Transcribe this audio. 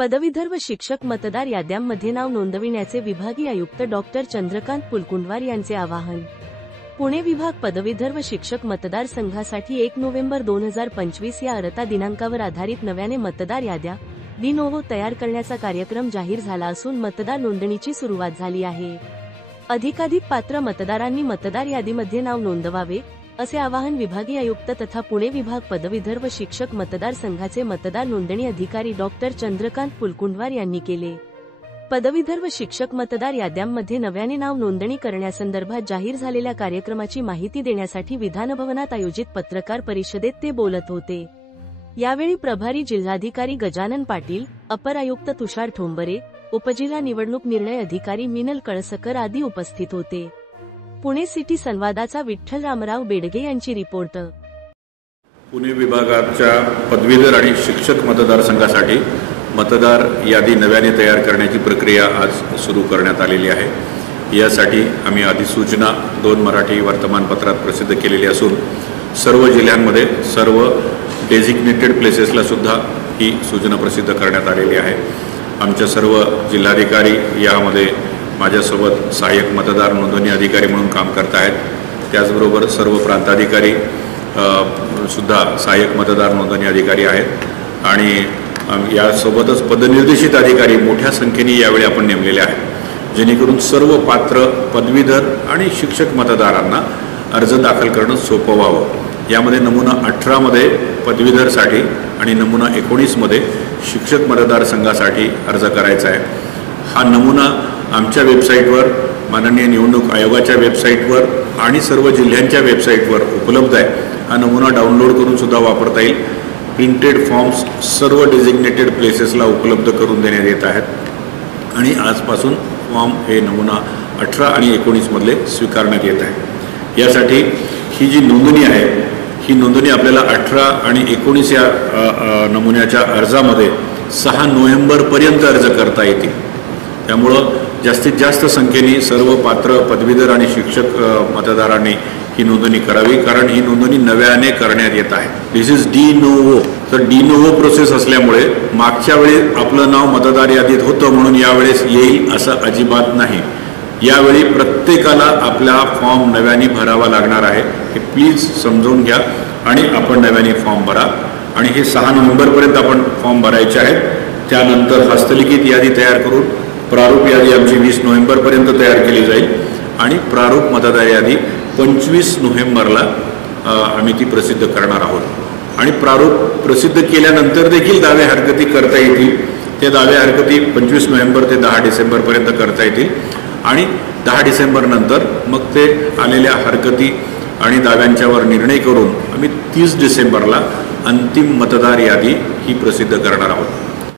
पदवीधर व शिक्षक मतदार याद्यांमध्ये नाव नोंदविण्याचे विभागीय आयुक्त डॉक्टर चंद्रकांत पुलकुंडवार यांचे आवाहन। पुणे विभाग पदवीधर व शिक्षक मतदार संघासाठी 1 नोव्हेंबर 2025 या अर्ता दिनांकावर आधारित नव्याने मतदार याद्या डी नोव्हो तयार करण्याचा कार्यक्रम जाहीर झाला असून मतदार नोंदणीची सुरुवात झाली आहे। अधिकाधिक पात्र मतदारांनी मतदार यादीमध्ये नाव नोंदवावे असे आवाहन विभागीय आयुक्त तथा पुणे विभाग पदवीधर व शिक्षक मतदार संघाचे मतदार नोंदणी अधिकारी डॉक्टर चंद्रकांत पुलकुंडवार यांनी केले। पदवीधर व शिक्षक मतदार याद्यांमध्ये नव्याने नाव नोंदणी करण्यासंदर्भात जाहीर झालेल्या कार्यक्रमाची माहिती देण्यासाठी विधानभवनात आयोजित पत्रकार परिषदेत ते बोलत होते। यावेळी प्रभारी जिल्हाधिकारी गजानन पाटील, अपर आयुक्त तुषार ठोंबरे, उपजिल्हा निवडणूक निर्णय अधिकारी मिनल कळसकर आदी उपस्थित होते। पुणे सिटी संवादाचा विठ्ठल रामराव बेडगे यांची रिपोर्ट। पुणे विभागाच्या पदवीधर आणि शिक्षक मतदारसंघासाठी मतदार यादी नव्याने तयार करण्याची प्रक्रिया आज सुरू करण्यात आलेली आहे। यासाठी आम्ही अधिसूचना 2 मराठी वर्तमानपत्रात प्रसिद्ध केलेली असून सर्व जिल्ह्यांमध्ये सर्व डेझिग्नेटेड प्लेसेसला सुद्धा ही सूचना प्रसिद्ध करण्यात आलेली आहे। आमच्या सर्व जिल्हाधिकारी यामध्ये माझ्यासोबत सहाय्यक मतदार नोंदणी अधिकारी म्हणून काम करत आहेत। त्याचबरोबर सर्व प्रांताधिकारी सुद्धा सहाय्यक मतदार नोंदणी अधिकारी आहेत आणि यासोबतच पदनिर्देशित अधिकारी मोठ्या संख्येने यावेळी आपण नेमलेले आहेत, जेणेकरून सर्व पात्र पदवीधर आणि शिक्षक मतदारांना अर्ज दाखल करणं सोपं व्हावं। यामध्ये नमुना 18 मध्ये पदवीधरसाठी आणि नमुना 19 मध्ये शिक्षक मतदारसंघासाठी अर्ज करायचा आहे। हा नमुना आमच्या वेबसाईटवर, माननीय निवडणूक आयोगाच्या वेबसाईटवर आणि सर्व जिल्ह्यांच्या वेबसाईटवर उपलब्ध आहे। हा नमुना डाउनलोड करून सुद्धा वापरता येईल। प्रिंटेड फॉर्म्स सर्व डेझिग्नेटेड प्लेसेसला उपलब्ध करून देण्यात येत आहेत आणि आजपासून फॉर्म हे नमुना 18 आणि 19 मधले स्वीकारण्यात येत आहे। यासाठी ही जी नोंदणी आहे, ही नोंदणी आपल्याला 18 आणि 19 या नमुन्याच्या अर्जामध्ये 6 नोव्हेंबरपर्यंत अर्ज करता येतील। त्यामुळं जास्तीत जास्त संख्येने सर्व पात्र पदवीधर आणि शिक्षक मतदारांनी ही नोंदणी करावी, कारण ही नोंदणी नव्याने करण्यात येत आहे। दिस इज डी नोव्हो। तर डी नोव्हो प्रोसेस असल्यामुळे मागच्या वेळी आपलं नाव मतदार यादीत होतं म्हणून यावेळेस येईल असं अजिबात नाही। यावेळी प्रत्येकाला आपला फॉर्म नव्याने भरावा लागणार आहे, हे प्लीज समजून घ्या आणि आपण नव्याने फॉर्म भरा। आणि हे 6 नोव्हेंबरपर्यंत आपण फॉर्म भरायचे आहेत। त्यानंतर हस्तलिखित यादी तयार करून प्रारूप यादी आमची 20 नोव्हेंबरपर्यंत तयार केली जाईल आणि प्रारूप मतदार यादी 25 नोव्हेंबरला आम्ही ती प्रसिद्ध करणार आहोत। आणि प्रारूप प्रसिद्ध केल्यानंतर देखील दावे हरकती करता येतील। ते दावे हरकती 25 नोव्हेंबर ते 10 डिसेंबरपर्यंत करता येतील आणि 10 डिसेंबर नंतर मग ते आलेल्या हरकती आणि दाव्यांच्यावर निर्णय करून आम्ही 30 डिसेंबरला अंतिम मतदार यादी ही प्रसिद्ध करणार आहोत।